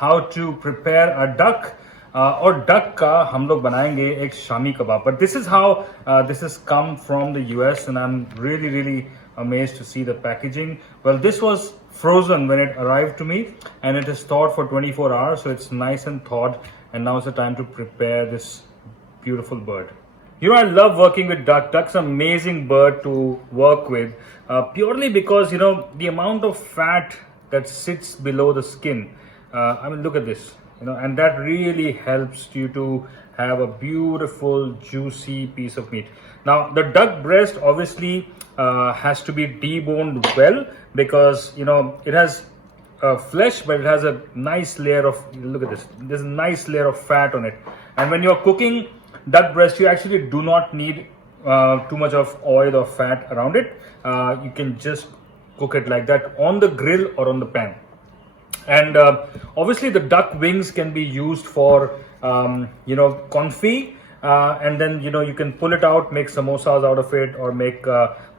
How to prepare a duck और duck का हम लोग बनाएंगे एक shami kebab. But this is how this has come from the US and I'm really amazed to see the packaging. Well, this was frozen when it arrived to me and it is thawed for 24 hours, so it's nice and thawed, and now is the time to prepare this beautiful bird. You know, I love working with duck. Duck's an amazing bird to work with, purely because, you know, the amount of fat that sits below the skin. I mean, look at this, you know, and that really helps you to have a beautiful, juicy piece of meat. Now, the duck breast obviously has to be deboned well because, you know, it has flesh, but it has a nice layer of, look at this, there's a nice layer of fat on it. And when you're cooking duck breast, you actually do not need too much of oil or fat around it. You can just cook it like that on the grill or on the pan. And obviously the duck wings can be used for you know, confit, and then, you know, you can pull it out, make samosas out of it, or make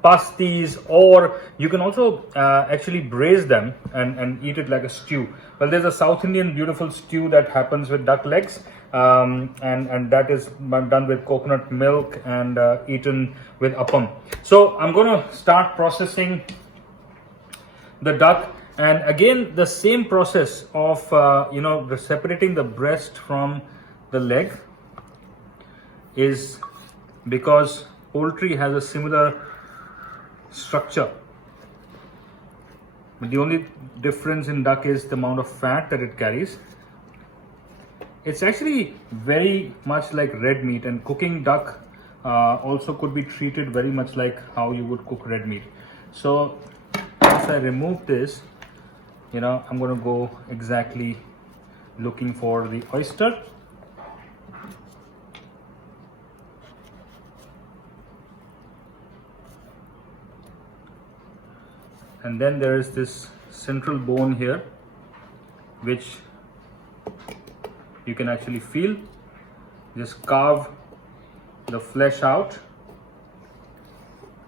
pasties, or you can also actually braise them and eat it like a stew. Well, there's a South Indian beautiful stew that happens with duck legs, and that is done with coconut milk and eaten with appam. So I'm going to start processing the duck. And again, the same process of you know, separating the breast from the leg is because poultry has a similar structure. But the only difference in duck is the amount of fat that it carries. It's actually very much like red meat, and cooking duck also could be treated very much like how you would cook red meat. So once I remove this, you know, I'm going to go exactly looking for the oyster. And then there is this central bone here, which you can actually feel. Just carve the flesh out.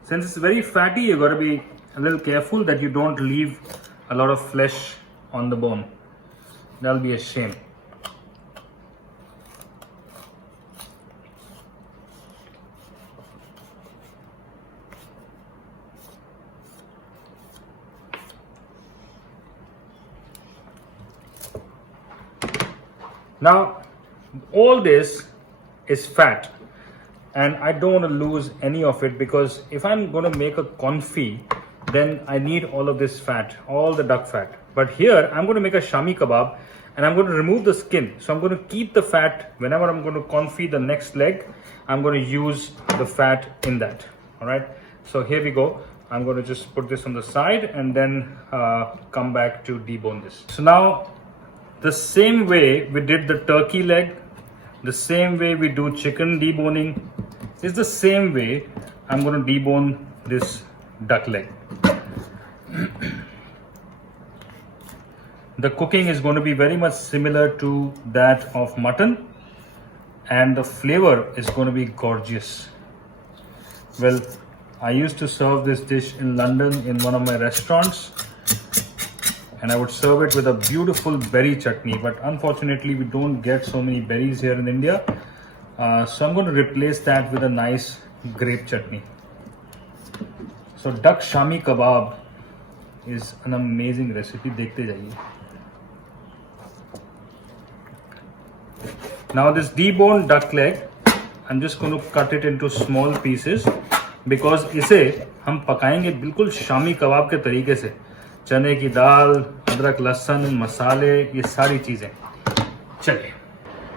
Since it's very fatty, you've got to be a little careful that you don't leave a lot of flesh on the bone. That'll be a shame. Now, all this is fat, and I don't want to lose any of it, because if I'm going to make a confit, then I need all of this fat, all the duck fat. But here I'm going to make a shami kebab, and I'm going to remove the skin. So I'm going to keep the fat. Whenever I'm going to confit the next leg, I'm going to use the fat in that. All right. So here we go. I'm going to just put this on the side and then come back to debone this. So now, the same way we did the turkey leg, the same way we do chicken deboning, is the same way I'm going to debone this duck leg. The cooking is going to be very much similar to that of mutton, and the flavor is going to be gorgeous. Well, I used to serve this dish in London in one of my restaurants, and I would serve it with a beautiful berry chutney, but unfortunately we don't get so many berries here in India, so I'm going to replace that with a nice grape chutney. So duck shami kebab is an amazing recipe. Dekhte jaiye. Now this deboned duck leg, I'm just going to cut it into small pieces, because इसे हम पकाएंगे बिल्कुल शामी कबाब के तरीके से. चने की दाल, अदरक, लहसुन, मसाले, ये सारी चीजें. चलिए.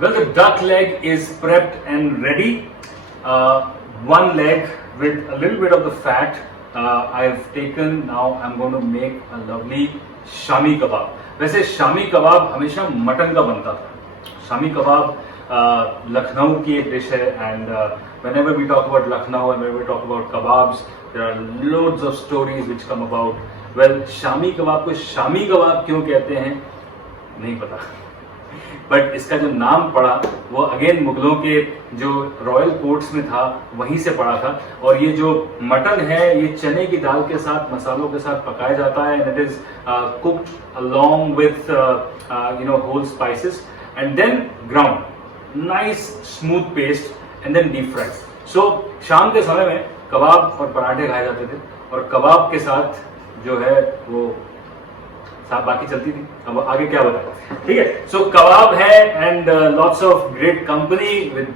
Well, the duck leg is prepped and ready. One leg with a little bit of the fat I've taken. Now I'm going to make a lovely shami kebab. वैसे शामी कबाब हमेशा मटन का बनता था. शामी कबाब लखनऊ की एक डिश है, and whenever we talk about Lucknow and whenever we talk about kebabs, there are loads of stories which come about. Well, shami कबाब को शामी कबाब क्यों कहते हैं नहीं पता. बट इसका जो नाम पड़ा वो अगेन मुगलों के जो रॉयल कोर्ट्स में था वहीं से पड़ा था। और ये जो मटन है ये चने की दाल के साथ मसालों के साथ पकाया जाता है, and it is cooked along with whole spices and then ground nice smooth paste and then deep fried. So शाम के समय में कबाब और पराठे खाए जाते थे, और कबाब के साथ जो है वो साथ बाकी चलती थी। अब आगे क्या बताएं, ठीक है। सो कबाब है and lots of great company with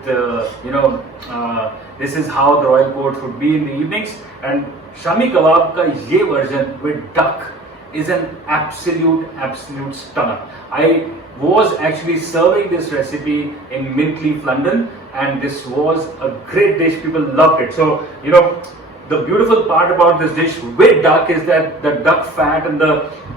this is how the royal court would be in the evenings. And shami kebab का ये version with duck is an absolute stunner. I was actually serving this recipe in Mintleaf, London, and this was a great dish. People loved it. So, the beautiful part about this dish with duck is that the duck fat and the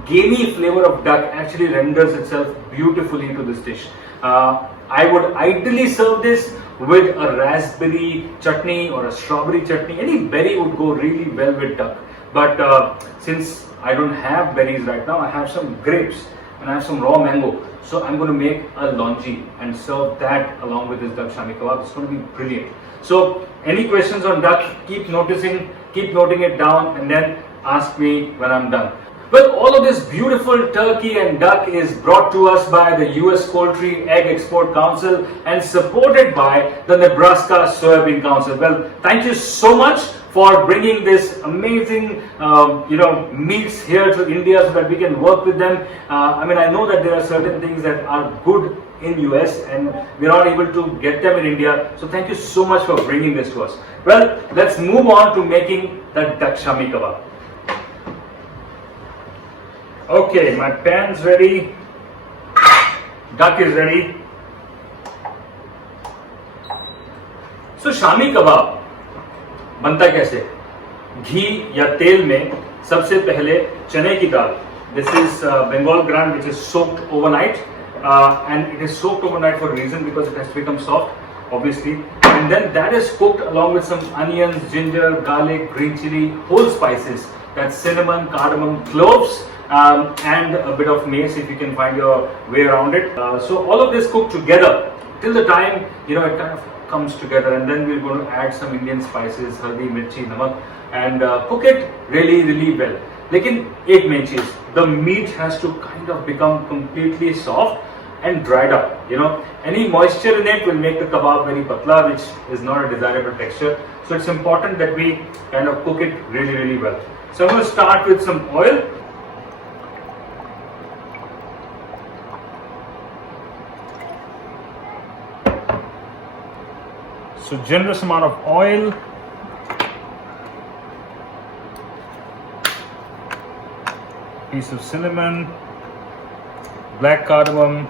gamey flavor of duck actually renders itself beautifully to this dish. I would ideally serve this with a raspberry chutney or a strawberry chutney. Any berry would go really well with duck. But since I don't have berries right now, I have some grapes and I have some raw mango. So I'm going to make a longi and serve that along with this duck shami kebab. It's going to be brilliant. So any questions on duck, keep noting it down, and then ask me when I'm done. Well, all of this beautiful turkey and duck is brought to us by the US Poultry Egg Export Council and supported by the Nebraska Soybean Council. Well, thank you so much for bringing this amazing meats here to India so that we can work with them. I know that there are certain things that are good in US and we're not able to get them in India. So thank you so much for bringing this to us. Well, let's move on to making the duck shami kebab. Okay, my pan's ready. Duck is ready. So shami kebab बनता कैसे? घी या तेल में सबसे पहले चने की दाल, this is Bengal gram which is soaked overnight and it is soaked overnight for a reason because it has to become soft obviously, and then that is cooked along with some onions, ginger, garlic, green chili, whole spices, that's cinnamon, cardamom, cloves, and a bit of mace if you can find your way around it. So all of this cooked together till the time it kind of comes together, and then we're going to add some Indian spices, haldi, mirchi, namak, and cook it really well. Lekin ek main cheez, the meat has to kind of become completely soft and dried up. Any moisture in it will make the kebab very patla, which is not a desirable texture. So it's important that we kind of cook it really well. So I'm going to start with some oil. So generous amount of oil. Piece of cinnamon, black cardamom,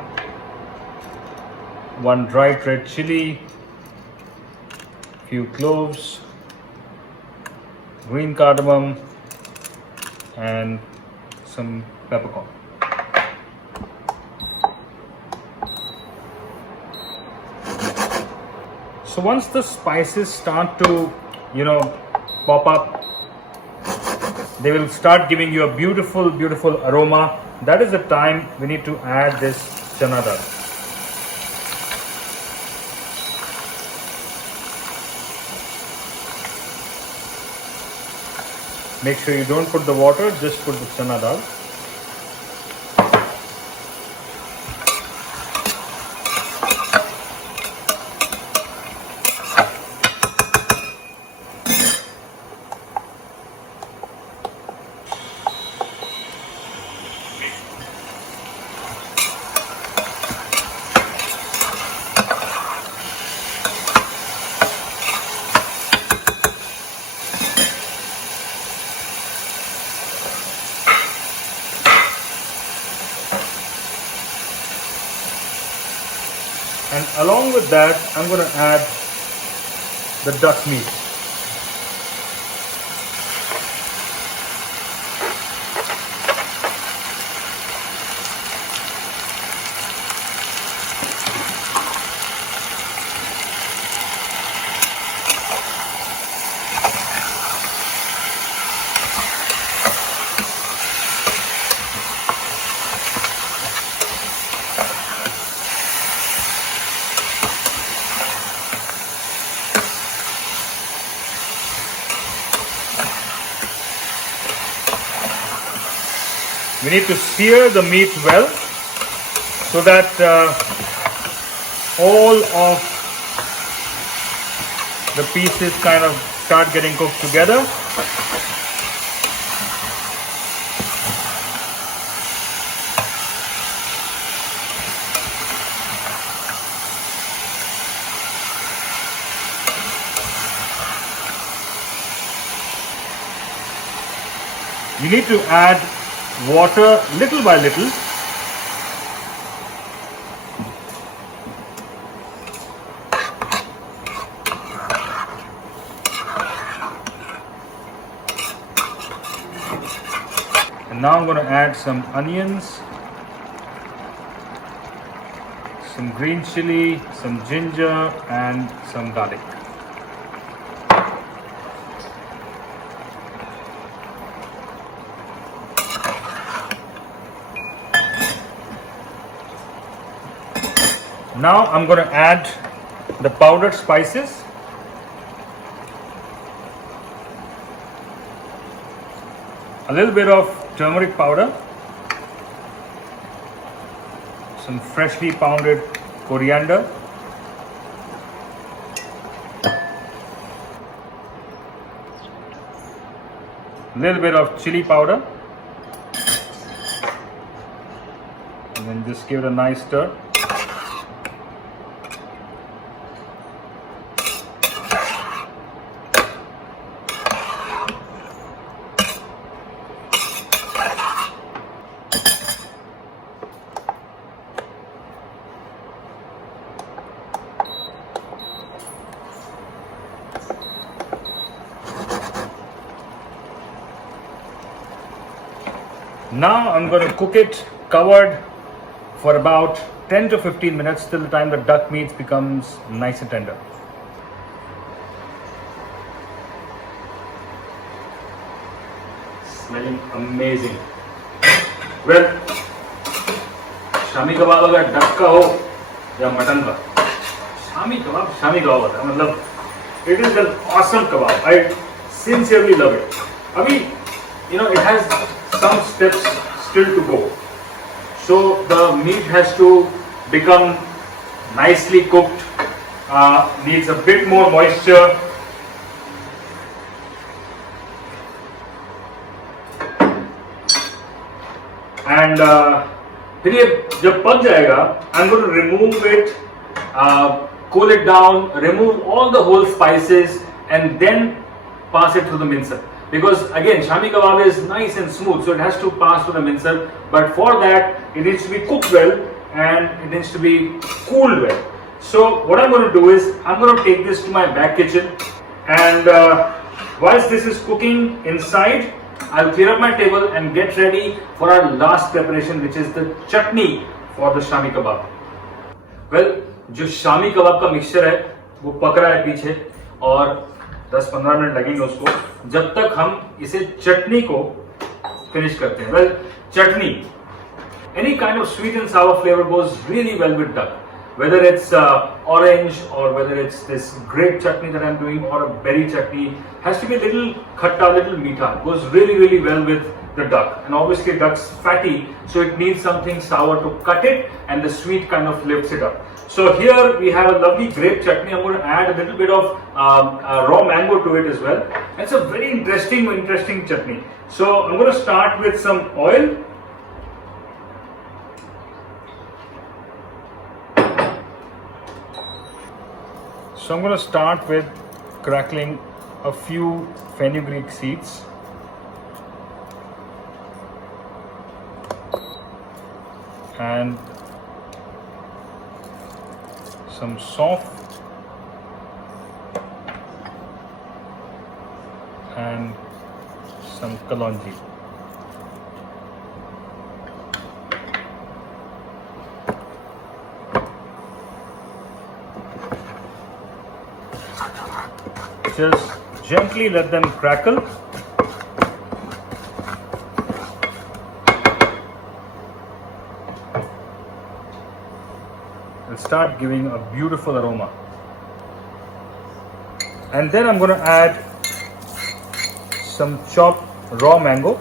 1 dried red chili, few cloves, green cardamom, and some peppercorn. So once the spices start to, pop up, they will start giving you a beautiful aroma. That is the time we need to add this chana dal. Make sure you don't put the water, just put the chana dal. And along with that, I'm going to add the duck meat. We need to sear the meat well so that all of the pieces kind of start getting cooked together. You need to add water little by little. And now I'm going to add some onions, some green chili, some ginger, and some garlic. Now I'm going to add the powdered spices. A little bit of turmeric powder, some freshly pounded coriander, a little bit of chili powder, and then just give it a nice stir. Now I'm going to cook it covered for about 10 to 15 minutes till the time the duck meat becomes nice and tender. Smelling amazing. Well, shami kebab अगर duck का हो या mutton का, शामी कबाब होता है. मतलब it is an awesome kebab. I sincerely love it. अभी it has some steps still to go. So the meat has to become nicely cooked, needs a bit more moisture. And फिर ये जब पक जाएगा, I'm going to remove it, cool it down, remove all the whole spices, and then pass it through the mincer. Because again, shami kebab is nice and smooth, so it has to pass through the mincer. But for that, it needs to be cooked well and it needs to be cooled well. So what I'm going to do is, I'm going to take this to my back kitchen, and whilst this is cooking inside, I'll clear up my table and get ready for our last preparation, which is the chutney for the shami kebab. Well, जो Shami kebab का mixture है वो पक रहा है पीछे, और 10-15 minute लगेंगे उसको, जब तक हम इसे चटनी को फिनिश करते हैं. Well, chutney, any kind of sweet and sour flavor goes really well with duck. Whether it's orange or whether it's this grape chutney that I'm doing or a berry chutney, has to be a little khatta, little meetha. Goes really well with the duck. And obviously duck's fatty, so it needs something sour to cut it, and the sweet kind of lifts it up. So here we have a lovely grape chutney. I'm going to add a little bit of raw mango to it as well. It's a very interesting chutney. So I'm going to start with some oil. So I'm going to start with crackling a few fenugreek seeds. And some soft and some kalonji. Just gently let them crackle. And start giving a beautiful aroma. And then I'm going to add some chopped raw mango.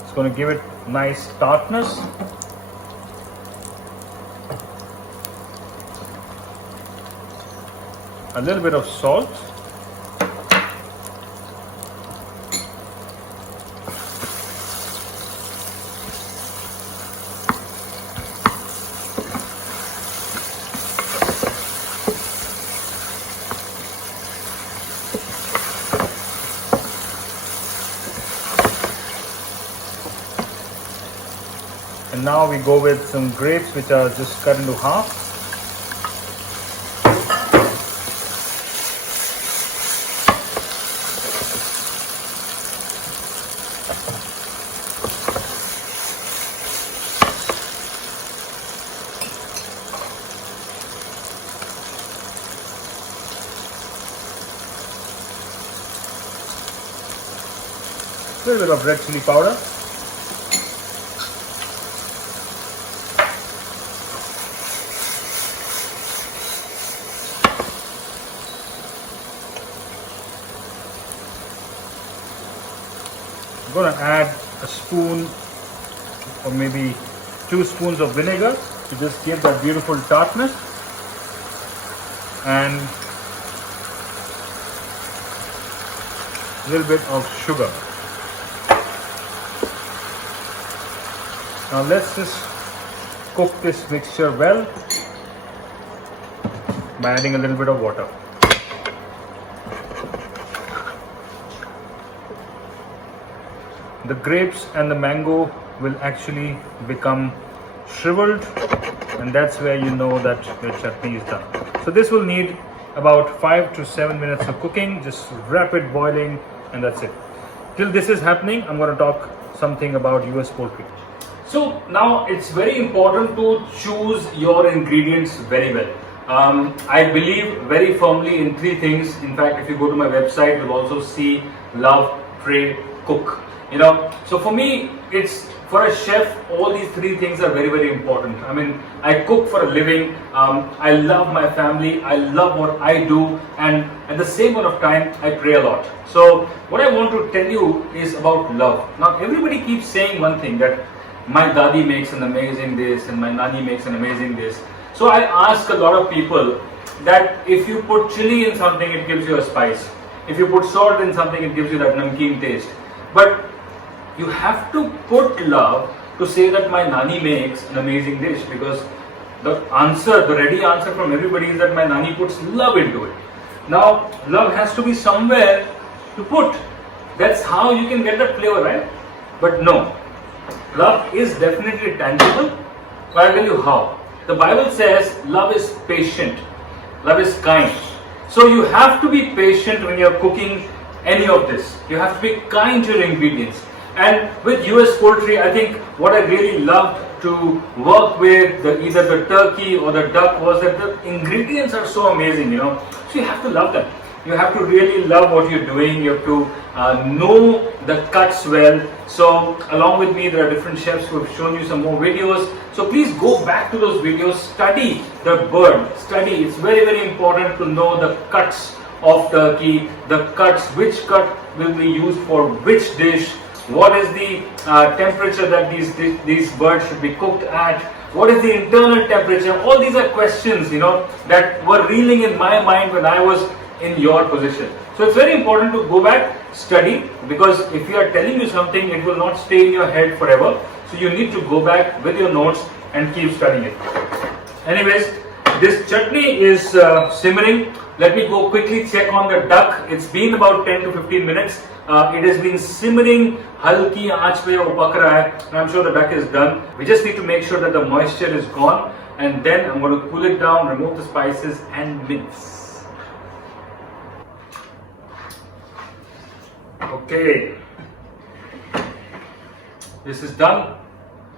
It's going to give it nice tartness. A little bit of salt. And now we go with some grapes which are just cut into half. A little bit of red chili powder. I'm going to add a spoon or maybe 2 spoons of vinegar to just give that beautiful tartness, and a little bit of sugar. Now let's just cook this mixture well by adding a little bit of water. The grapes and the mango will actually become shriveled, and that's where you know that your chutney is done. So this will need about 5 to 7 minutes of cooking, just rapid boiling, and that's it. Till this is happening, I'm going to talk something about US poultry. So now it's very important to choose your ingredients very well. I believe very firmly in 3 things. In fact, if you go to my website, you'll also see love, pray, cook. So for me, it's for a chef, all these 3 things are very, very important. I mean, I cook for a living. I love my family. I love what I do. And at the same point of time, I pray a lot. So what I want to tell you is about love. Now, everybody keeps saying one thing, that my dadi makes an amazing this and my nani makes an amazing this. So I ask a lot of people that if you put chili in something, it gives you a spice. If you put salt in something, it gives you that namkeen taste. But you have to put love to say that my nani makes an amazing dish, because the ready answer from everybody is that my nani puts love into it. Now, love has to be somewhere to put. That's how you can get that flavor, right? But no, love is definitely tangible, but I'll tell you how. The Bible says love is patient, love is kind. So you have to be patient when you're cooking any of this. You have to be kind to your ingredients. And with US poultry, I think what I really loved to work with either the turkey or the duck was that the ingredients are so amazing, So you have to love them. You have to really love what you're doing. You have to know the cuts well. So along with me, there are different chefs who have shown you some more videos. So please go back to those videos, study the bird, study. It's very, very important to know the cuts of turkey, the cuts, which cut will be used for which dish. What is the temperature that these birds should be cooked at? What is the internal temperature? All these are questions, that were reeling in my mind when I was in your position. So it's very important to go back, study, because if we are telling you something, it will not stay in your head forever. So you need to go back with your notes and keep studying it. Anyways, this chutney is simmering. Let me go quickly check on the duck. It's been about 10 to 15 minutes. It has been simmering, halki aanch pe upak raha hai, and I'm sure the duck is done. We just need to make sure that the moisture is gone, and then I'm going to cool it down, remove the spices and mince. Okay, this is done,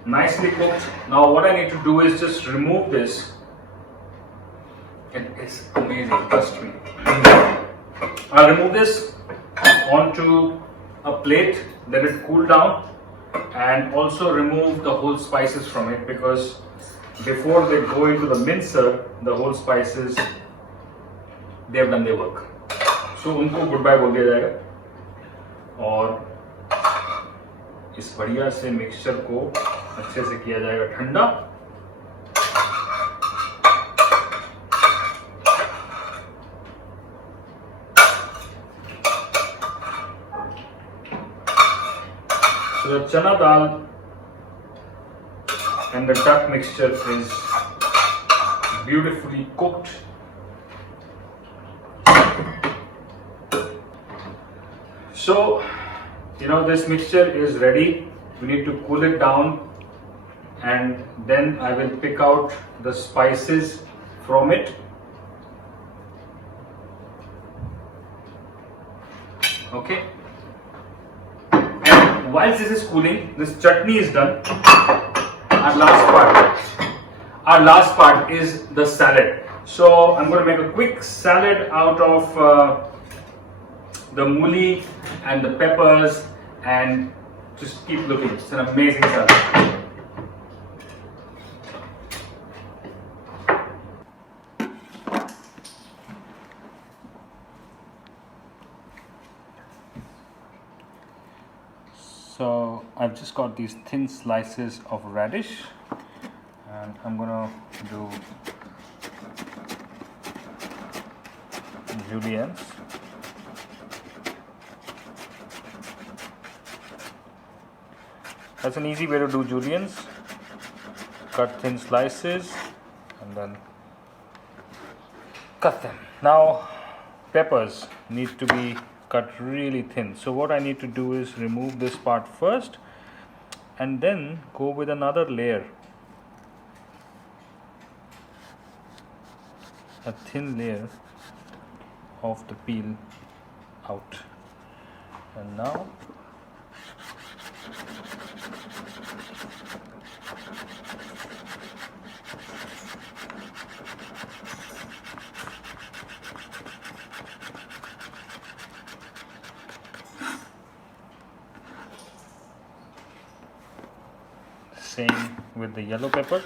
nicely cooked. Now what I need to do is just remove this. It is amazing, trust me. I'll remove this onto a plate, let it cool down, and also remove the whole spices from it, because before they go into the mincer, the whole spices, they have done their work. So उनको goodbye बोल दिया जाएगा, और इस बढ़िया से mixture को अच्छे से किया जाएगा ठंडा। So the chana dal and the duck mixture is beautifully cooked. So, this mixture is ready. We need to cool it down, and then I will pick out the spices from it. Okay. And whilst this is cooling, this chutney is done. Our last part is the salad. So I'm going to make a quick salad out of the mooli and the peppers, and just keep looking. It's an amazing salad. So I've just got these thin slices of radish, and I'm gonna do juliennes. That's an easy way to do juliennes. Cut thin slices and then cut them. Now peppers need to be cut really thin. So what I need to do is remove this part first and then go with another layer. A thin layer of the peel out. And now same with the yellow pepper.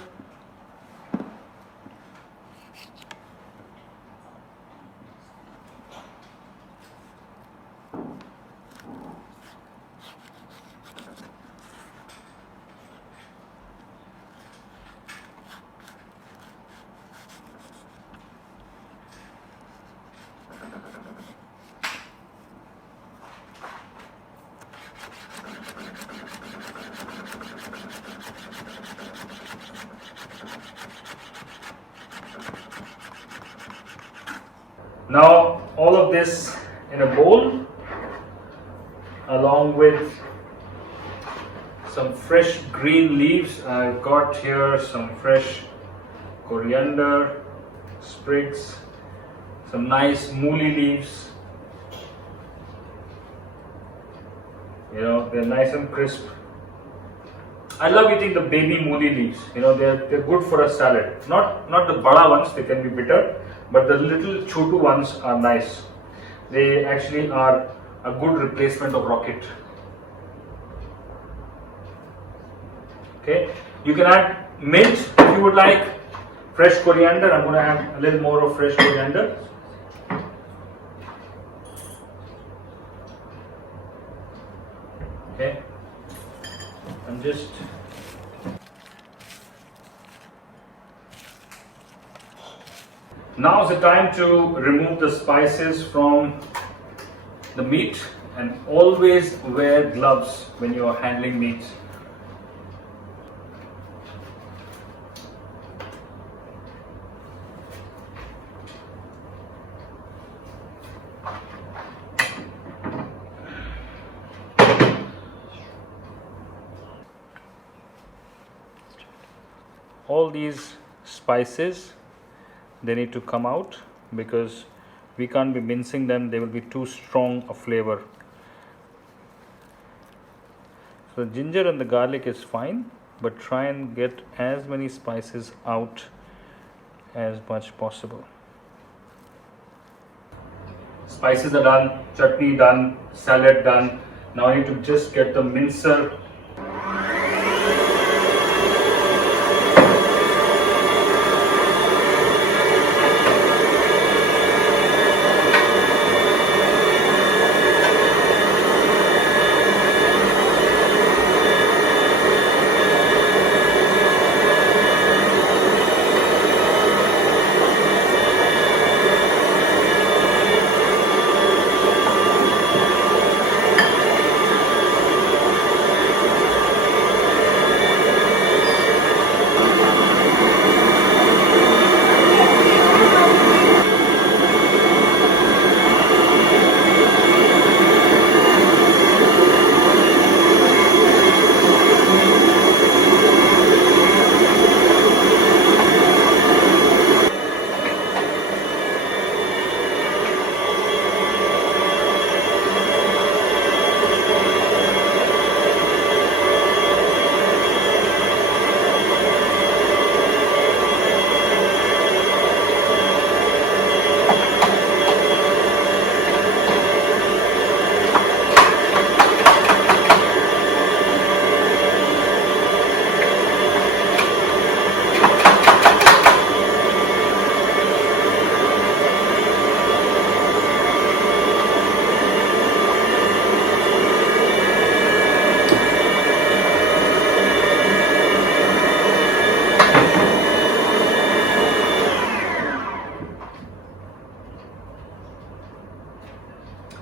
Now all of this in a bowl, along with some fresh green leaves. I've got here some fresh coriander sprigs, some nice mooli leaves. They're nice and crisp. I love eating the baby mooli leaves. They're good for a salad. Not the bada ones, they can be bitter, but the little chotu ones are nice. They actually are a good replacement of rocket. Okay, you can add mint if you would like. Fresh coriander. I'm going to add a little more of fresh coriander. Okay, I'm just now is the time to remove the spices from the meat, and always wear gloves when you are handling meat. All these spices, they need to come out because we can't be mincing them, they will be too strong a flavor. So the ginger and the garlic is fine, but try and get as many spices out as much possible. Spices are done, chutney done, salad done. Now I need to just get the mincer.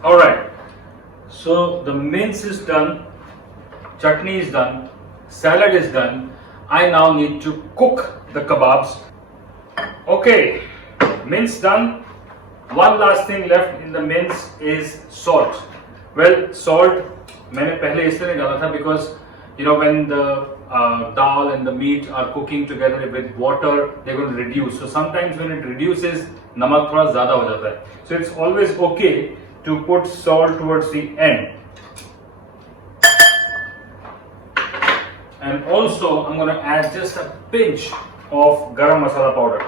All right. So the mince is done, chutney is done, salad is done. I now need to cook the kebabs. Okay, mince done. One last thing left in the mince is salt. Well, salt मैंने पहले इसलिए नहीं डाला था because you know when the dal and the meat are cooking together with water, they're going to reduce. So sometimes when it reduces, नमक थोड़ा ज़्यादा हो जाता है. So it's always okay to put salt towards the end. And also I'm going to add just a pinch of garam masala powder.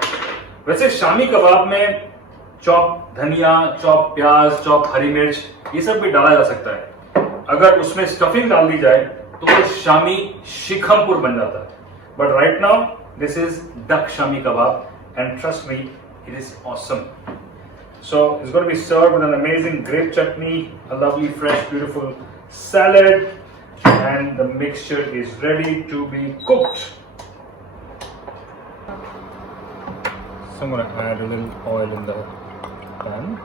वैसे शामी कबाब में chop धनिया, chop प्याज, चॉप हरी मिर्च ये सब भी डाला जा सकता है. अगर उसमें स्टफिंग डाल दी जाए तो वो शामी शिखमपुर बन जाता है. But right now this is duck shami kebab and trust me it is awesome. So it's going to be served with an amazing grape chutney, a lovely, fresh, beautiful salad, and the mixture is ready to be cooked. So I'm going to add a little oil in the pan.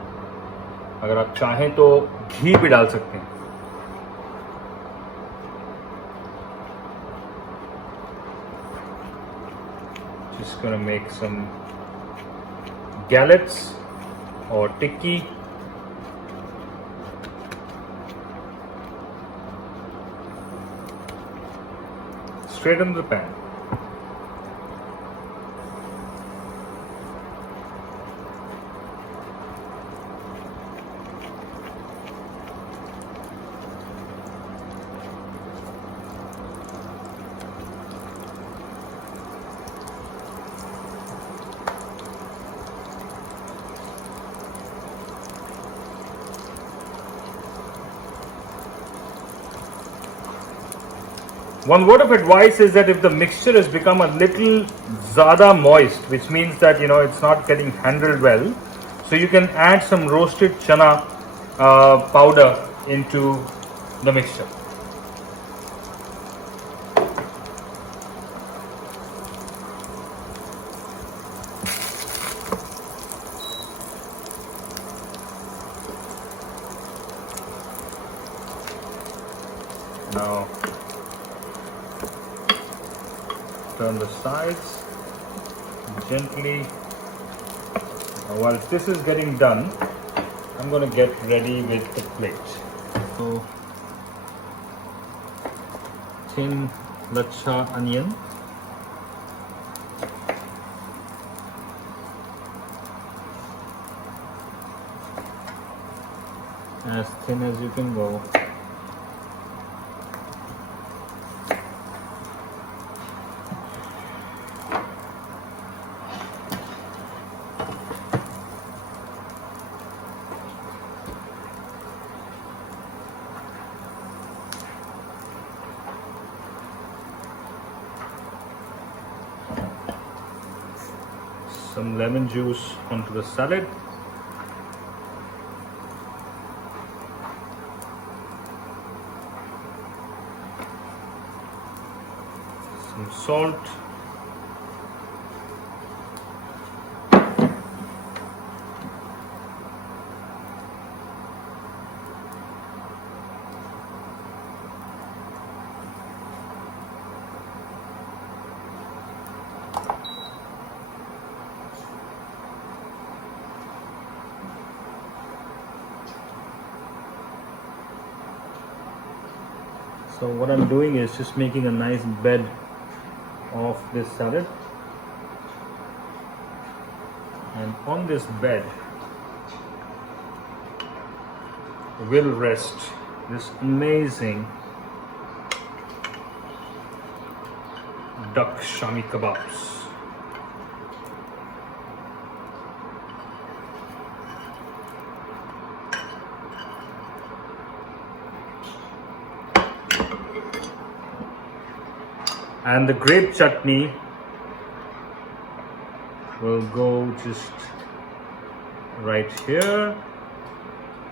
अगर आप चाहें तो घी भी डाल सकते हैं. Just going to make some gallets or tikki. Straight in the pan. One word of advice is that if the mixture has become a little zada moist, which means that it's not getting handled well, so you can add some roasted chana powder into the mixture. Now turn the sides gently. While this is getting done, I'm going to get ready with the plate. So thin lachha onion, as thin as you can go. Some lemon juice onto the salad. Some salt. So what I'm doing is just making a nice bed of this salad, and on this bed will rest this amazing duck shami kebabs. And the grape chutney will go just right here,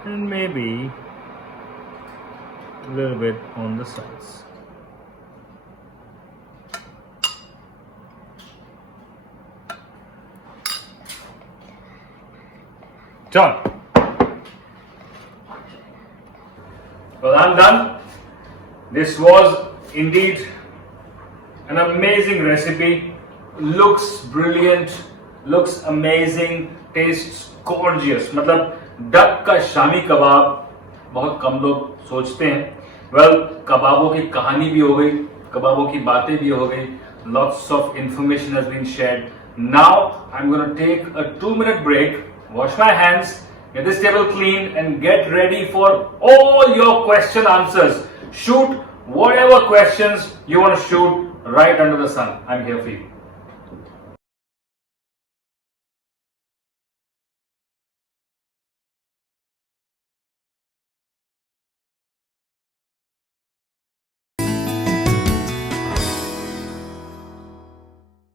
and maybe a little bit on the sides. John. Well, I'm done. This was indeed an amazing recipe. Looks brilliant, looks amazing, tastes gorgeous. मतलब duck का शामी कबाब बहुत कम लोग सोचते हैं. Well, कबाबों की कहानी भी हो गई, कबाबों की बातें भी हो गई. Lots of information has been shared. Now I'm going to take a 2-minute break, wash my hands, get this table clean, and get ready for all your question answers. Shoot whatever questions you want to shoot right under the sun. I'm here for you.